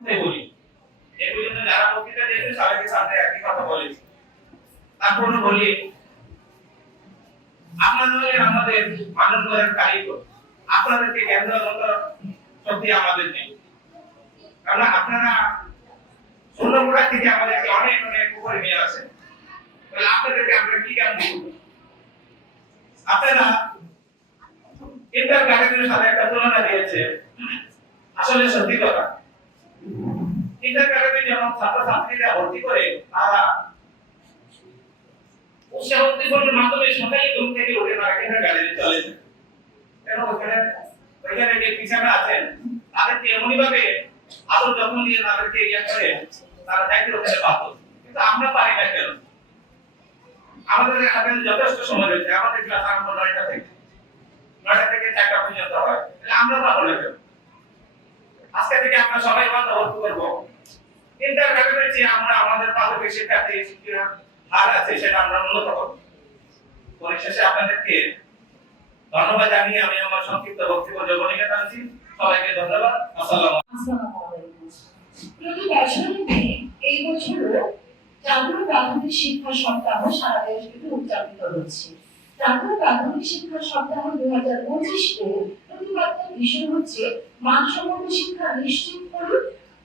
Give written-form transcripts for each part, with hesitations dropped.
বলি এই পর্যন্ত যারা বক্তৃতা দিয়েছে সবাইকে সাথে একই কথা বলেছি। তারপরে বলি আপনারা হলেন আমাদের মানব গড়ার কারিগর, আপনাদেরকে জ্ঞান দেওয়ার মতো শক্তি আমাদের নেই। কারণ আপনারা ছোটবেলা থেকে আমাদেরকে অনেক অনেক উপরে নিয়ে আসেন, তাহলে আপনাদেরকে আমরা কি জ্ঞান দিব? আপনারা ইন্টার ক্যাটাগরির সাথে একটা তুলনা দিয়েছে, আসলে সত্যি কথা। ইন্টার ক্যাটাগরি যখন ছাত্রছাত্রীরা ভর্তি করে তারা উৎসাহ উদ্দীপনার মাধ্যমে সকালে ঘুম থেকে উঠে তারা ইন্টার ক্যাটাগরি চলে যায়। কেন ওইখানে যে টিচাররা আছেন তাদেরকে এমনই ভাবে আদর যত্ন দিয়ে তাদেরকে ইয়ে করে তারা দায়িত্ব ওখানে পাবো, কিন্তু আমরা পারি না কেন? আমাদের হাতে যথেষ্ট সময় রয়েছে, আমাদের ক্লাস আরম্ভ 9টা থেকে 4টা পর্যন্ত হয়, আমরা পাবো না কেন? আজকে থেকে আমরা সবাই বন্ধ করবো ইন্টার ক্যাটাগরি যে আমরা আমাদের প্রাথমিক শিক্ষার্থী শিক্ষার হার আছে সেটা আমরা উন্নত করবো। পরিশেষে আপনাদেরকে ধন্যবাদ জানিয়ে আমি আমার সংক্ষিপ্ত বক্তব্য যোগনিকা টানছি। সবাইকে ধন্যবাদ। আসসালামু আলাইকুম। প্রতি বছরের ন্যায় এই বছরও জাতীয় প্রাথমিক শিক্ষা সপ্তাহ সারা দেশ জুড়ে উদযাপিত হচ্ছে। জাতীয় প্রাথমিক শিক্ষা সপ্তাহ 2025 এর প্রতিপাদ্য বিষয় হচ্ছে মানসম্মত শিক্ষা নিশ্চিত করি,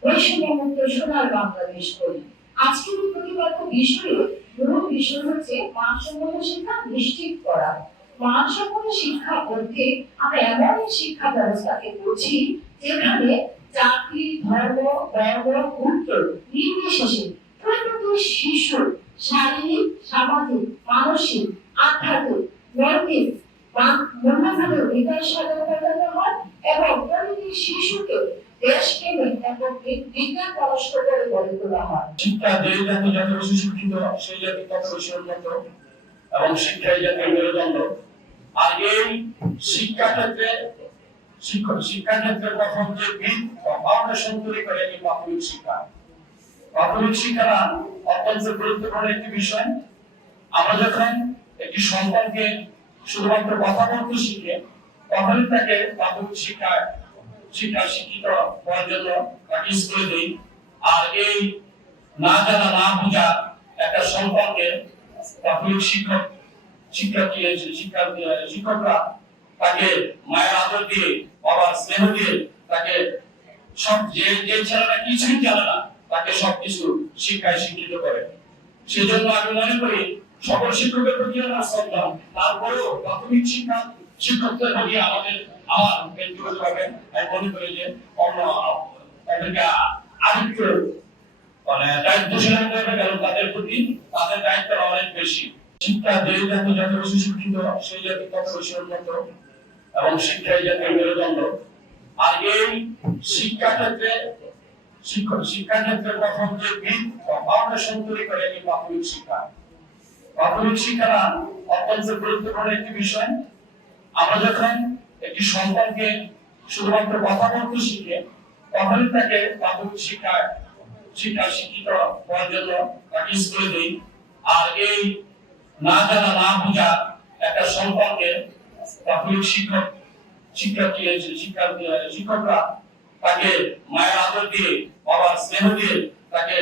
বৈষম্যমুক্ত সোনার বাংলাদেশ করি। আজকের এই প্রতিপাদ্য বিষয়ে মূল বিষয় হচ্ছে মানসম্মত শিক্ষা নিশ্চিত করা। মানসম্মত শিক্ষা বলতে আমরা এমন শিক্ষা ব্যবস্থাকে বুঝি যেখানে জাতি, ধর্ম, বর্ণ, গোত্র নির্বিশেষে প্রতিটি শিশুর শারীরিক, সামাজিক, মানসিক, আধ্যাত্মিক, নৈতিক মূল্যবোধের বিকাশ সাধন করানো হয় এবং প্রতিটি শিশুকে দেশপ্রেমিক এবং বিজ্ঞান মনস্ক করে গড়ে তোলা হয়। শিক্ষা যে জাতি যত বেশি শিক্ষিত সেই জাতি তত বেশি উন্নত এবং শিক্ষাই জাতির মেরুদণ্ড। আর এই শিক্ষা ক্ষেত্রে প্রথম যে ভিত বা ফাউন্ডেশন তৈরি করে এই প্রাথমিক শিক্ষা। প্রাথমিক শিক্ষা অত্যন্ত গুরুত্বপূর্ণ একটি বিষয়। আমরা যখন একটি সন্তানকে শুধুমাত্র কথা বলতে শিখে তখনই তাকে প্রাথমিক শিক্ষিত হওয়ার জন্য তাকে স্কুলে দিই। আর এই না জানা না বোঝা একটা সন্তানকে প্রাথমিক শিক্ষকরা তাকে মায়ের আদর দিয়ে, বাবার স্নেহ দিয়ে তাকে সব যে ছেলেটা কিছুই জানে না তাকে সবকিছু শিক্ষায় শিক্ষিত করে। সেজন্য আমি মনে করি সকল শিক্ষকের প্রতি আমার শ্রদ্ধা, তারপরেও প্রাথমিক শিক্ষকদের প্রতি আমার ব্যক্তিগতভাবে আমি মনে করি যে অন্য তাদেরকে আরেকটু দায়িত্বশীল হতে হবে, কারণ তাদের দায়িত্ব অনেক বেশি। শিক্ষা যে জাতি যত বেশি শিক্ষিত সেই জাতি তত বেশি উন্নত এবং শিক্ষাই জাতির মেরুদণ্ড। আর এই শিক্ষা ক্ষেত্রে প্রথম যে ভিত বা ফাউন্ডেশন তৈরি করে এই প্রাথমিক শিক্ষা। প্রাথমিক শিক্ষা অত্যন্ত গুরুত্বপূর্ণ একটি বিষয়। আমরা যখন একটি সন্তানকে শুধুমাত্র কথা বলতে শিখে তখনই তাকে প্রাথমিক শিক্ষিত হওয়ার জন্য তাকে স্কুলে দিই। আর এই না জানা না বোঝা একটা সন্তানকে প্রাথমিক শিক্ষকরা তাকে মায়ের আদর দিয়ে, বাবার স্নেহ দিয়ে তাকে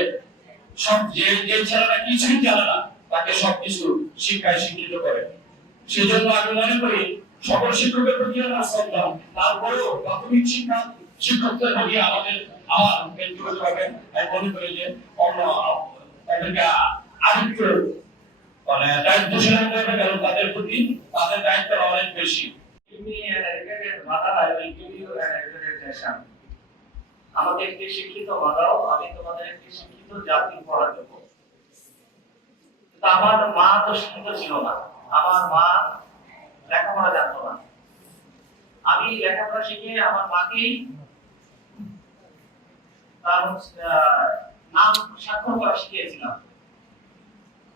সব যে ছেলেটা কিছুই জানে না তাকে সবকিছু শিক্ষায় শিক্ষিত করে। সেজন্য আমি মনে করি সকল শিক্ষকের প্রতি আমার শ্রদ্ধা, তারপরেও প্রাথমিক শিক্ষকদের প্রতি আমার ব্যক্তিগতভাবে আমি মনে করি যে অন্য তাদেরকে আরেকটু দায়িত্বশীল হতে হবে, কারণ তাদের দায়িত্ব অনেক বেশি। আমাকে একটি শিক্ষিত বানাও, আমি তোমাদের একটি শিক্ষিত জাতি উপহার দেব। আমার মা তো শিক্ষিত ছিল না, আমার মা লেখাপড়া জানতো না। আমি লেখাপড়া শিখে আমার মাকেই তার নাম স্বাক্ষর করা শিখিয়েছিলাম।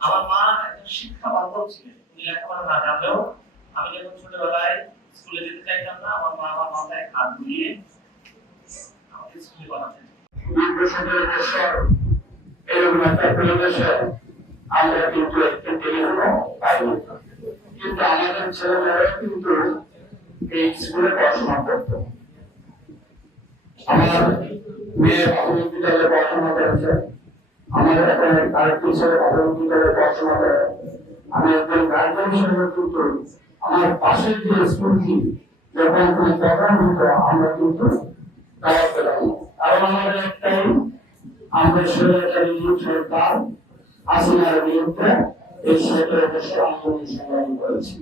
আমার মা একজন শিক্ষা বান্ধব ছিলেন, লেখাপড়া না জানলেও আমি যখন ছোটবেলায় স্কুলে যেতে চাইতাম না, আমার মা আমার মাথায় হাত বুলিয়ে আমাকে স্কুলে পাঠাতেন। এরকম একটা পরিবেশে আমরা কিন্তু একটু টেলিফোনও পাইনি, কিন্তু আমাদের ছেলেমেয়েরা কিন্তু এই স্কুলে পড়াশোনা করত। আমার মেয়ে প্রাথমিক বিদ্যালয়ে পড়াশোনা করেছে, আমার এখন আরেকটি ছেলে প্রাথমিক বিদ্যালয়ে পড়াশোনা করে। আমি একজন গার্জিয়ান হিসেবে কিন্তু আমার পাশের যে স্কুলটি যখন কোনো প্রোগ্রাম হতো আমরা কিন্তু দাওয়াত পেলাম, কারণ আমাদের একটাই, আমাদের স্বৈরাচারী সরকার হাসিনার বিরুদ্ধে এই সরকারের অবশ্যই আন্দোলন সংগ্রাম করেছি।